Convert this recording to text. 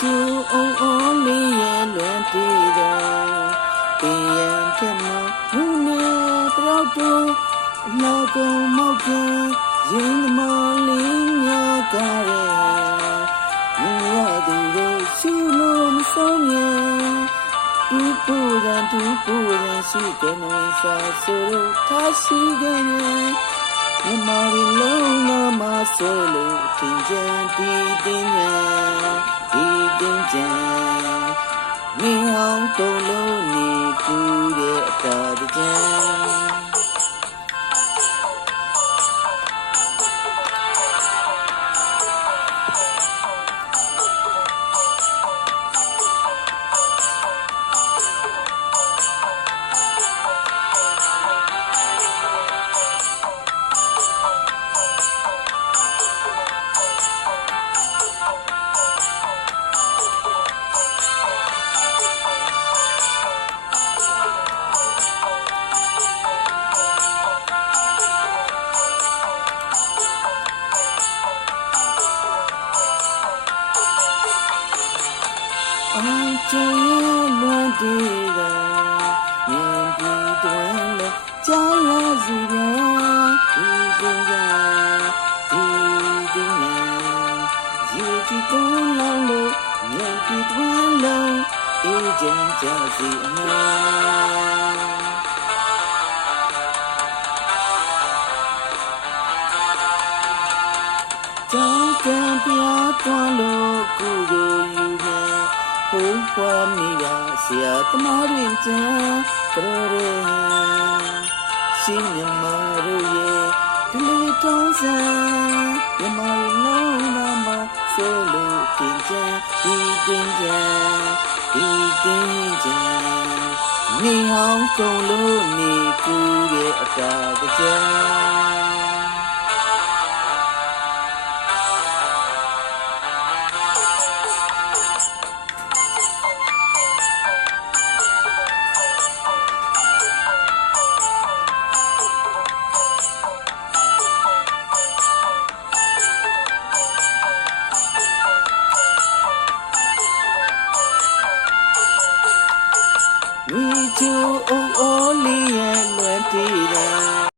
ကျူအောင်အောင်လေးရဲ့လွန်တည်တော်တင်ရန်တဲ့မဘုနဲ့ပြောက်တူလောကမောက်ပြန်ရင်းမလေးညကြရဲမြင်ရသူတို့ရှိလို့မဆုံးရဲ့ဒီပူရန်ရှိတဲ့နေစာဆိုထားရှိတဲ့မြမရီလုံးနာမဆိုလို့တင်ကြံဒီတင်ညာဒီတင်ကြံနေအောင်ကုန်လို့နေပူတဲ့အတားကြံအောင်ကျရင်လွန်တည်တာမြင်ပြီးတွင်လဲကြားရစီပြန်ဒီတင်ကြဒီတင်ညာရေကြီးကုန်လောင်းလို့မြင်ပြီးတွင်လုံးအေးချမ်းကြစီအနာကြောင့်ကံပြားသွားလို့ကုသိုလ်ယူခဲ့ဘုရားမိရာဆရာသမားရင်ကျန်ကြရဲရှင်မြမတို့ရဲ့ဒီလိုတောင်းစံမြမလုံးနာမဆိုလို့တင်ကြဒီတင်ကြဒီတင်ကြနေဟောင်းကုန်လို့နေကူရဲ့အတားကြ你就哦哦里也乱地了。